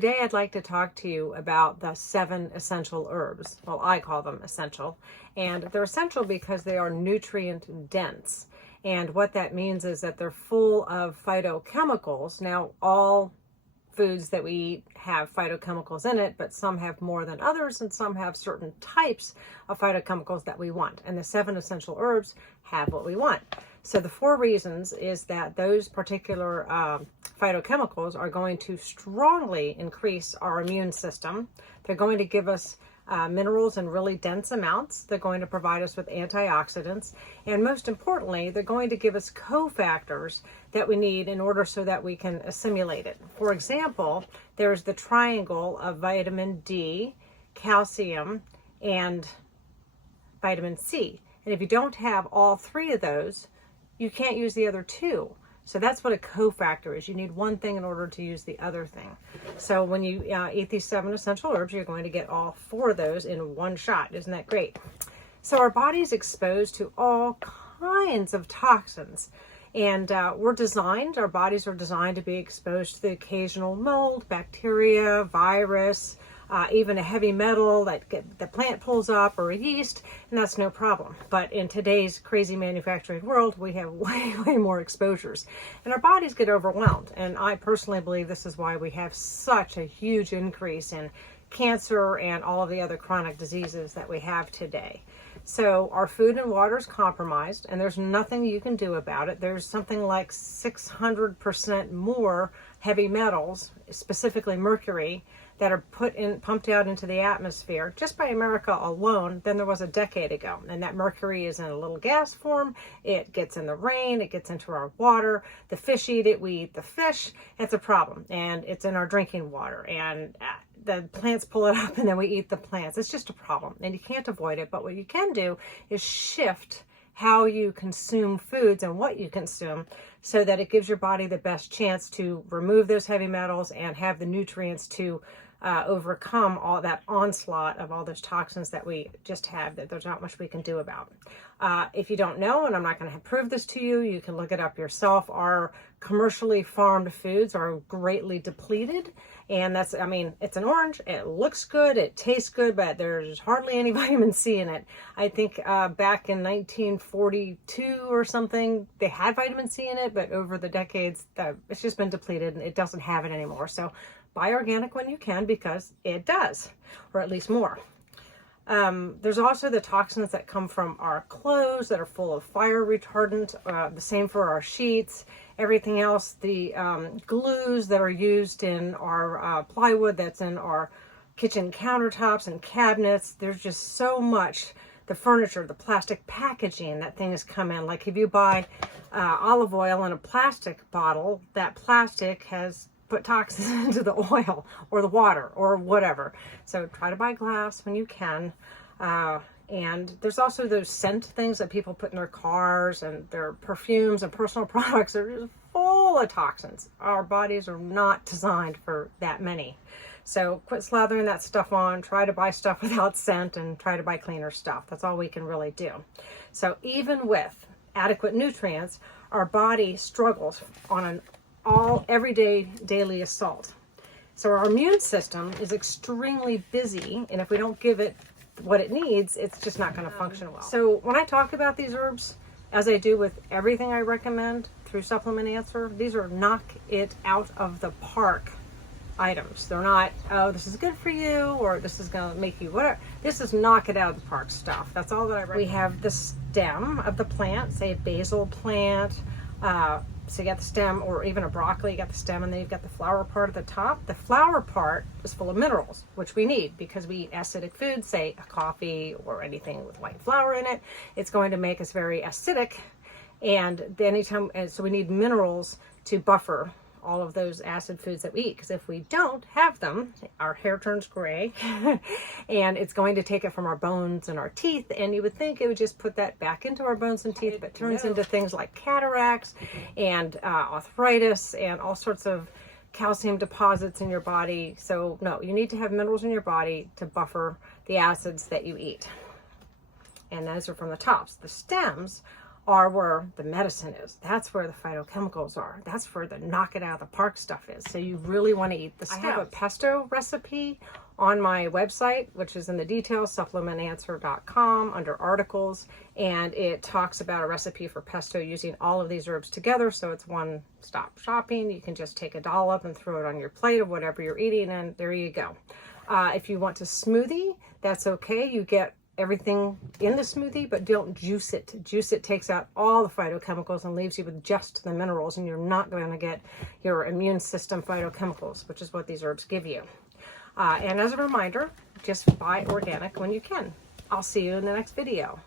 today I'd like to talk to you about the 7 essential herbs. Well, I call them essential, and they're essential because they are nutrient dense. And what that means is that they're full of phytochemicals. Now, all foods that we eat have phytochemicals in it, but some have more than others, and some have certain types of phytochemicals that we want. And the 7 essential herbs have what we want. So the 4 reasons is that those particular phytochemicals are going to strongly increase our immune system. They're going to give us minerals in really dense amounts. They're going to provide us with antioxidants. And most importantly, they're going to give us cofactors that we need in order so that we can assimilate it. For example, there's the triangle of vitamin D, calcium, and vitamin C. And if you don't have all 3 of those, you can't use the other 2. So that's what a cofactor is. You need one thing in order to use the other thing. So when you eat these 7 essential herbs, you're going to get all 4 of those in one shot. Isn't that great? So our body's exposed to all kinds of toxins. And our bodies are designed to be exposed to the occasional mold, bacteria, virus, even a heavy metal that the plant pulls up, or a yeast, and that's no problem. But in today's crazy manufacturing world, we have way more exposures, and our bodies get overwhelmed. And I personally believe this is why we have such a huge increase in cancer and all of the other chronic diseases that we have today. So our food and water is compromised, and there's nothing you can do about it. There's something like 600% more heavy metals, specifically mercury, that are pumped out into the atmosphere just by America alone than there was a decade ago. And that mercury is in a little gas form. It gets in the rain, it gets into our water. The fish eat it, we eat the fish. It's a problem. And it's in our drinking water. And the plants pull it up, and then we eat the plants. It's just a problem, and you can't avoid it. But what you can do is shift how you consume foods and what you consume so that it gives your body the best chance to remove those heavy metals and have the nutrients to overcome all that onslaught of all those toxins that we just have, that there's not much we can do about. If you don't know, and I'm not going to prove this to you, you can look it up yourself. Our commercially farmed foods are greatly depleted. And that's, I mean, it's an orange, it looks good, it tastes good, but there's hardly any vitamin C in it. I think back in 1942 or something, they had vitamin C in it, but over the decades, it's just been depleted and it doesn't have it anymore. So buy organic when you can, because it does, or at least more. There's also the toxins that come from our clothes that are full of fire retardant, the same for our sheets, everything else, the glues that are used in our plywood that's in our kitchen countertops and cabinets. There's just so much. The furniture, the plastic packaging that things come in. Like if you buy olive oil in a plastic bottle, that plastic has put toxins into the oil or the water or whatever. So try to buy glass when you can. And there's also those scent things that people put in their cars, and their perfumes and personal products are just full of toxins. Our bodies are not designed for that many. So quit slathering that stuff on. Try to buy stuff without scent, and try to buy cleaner stuff. That's all we can really do. So even with adequate nutrients, our body struggles on an everyday daily assault. So our immune system is extremely busy, and if we don't give it what it needs, it's just not going to function well. So when I talk about these herbs, as I do with everything I recommend through Supplement Answer, these are knock it out of the park items. They're not, oh, this is good for you, or this is going to make you whatever. This is knock it out of the park stuff. That's all that I recommend. We have the stem of the plant, say a basil plant, so you got the stem, or even a broccoli, you got the stem, and then you've got the flower part at the top. The flower part is full of minerals, which we need because we eat acidic foods, say a coffee or anything with white flour in it. It's going to make us very acidic, and so we need minerals to buffer all of those acid foods that we eat, because if we don't have them, our hair turns gray and it's going to take it from our bones and our teeth, and you would think it would just put that back into our bones and teeth, but it turns into things like cataracts and arthritis and all sorts of calcium deposits in your body. So no, you need to have minerals in your body to buffer the acids that you eat, and those are from the tops. The stems are where the medicine is. That's where the phytochemicals are. That's where the knock it out of the park stuff is. So you really want to eat the stems. I have a pesto recipe on my website, which is in the details, supplementanswer.com, under articles, and it talks about a recipe for pesto using all of these herbs together, so it's one-stop shopping. You can just take a dollop and throw it on your plate of whatever you're eating, and there you go. If you want to smoothie, that's okay. You get everything in the smoothie, but don't juice it. Juice it takes out all the phytochemicals and leaves you with just the minerals, and you're not going to get your immune system phytochemicals, which is what these herbs give you. And as a reminder, just buy organic when you can. I'll see you in the next video.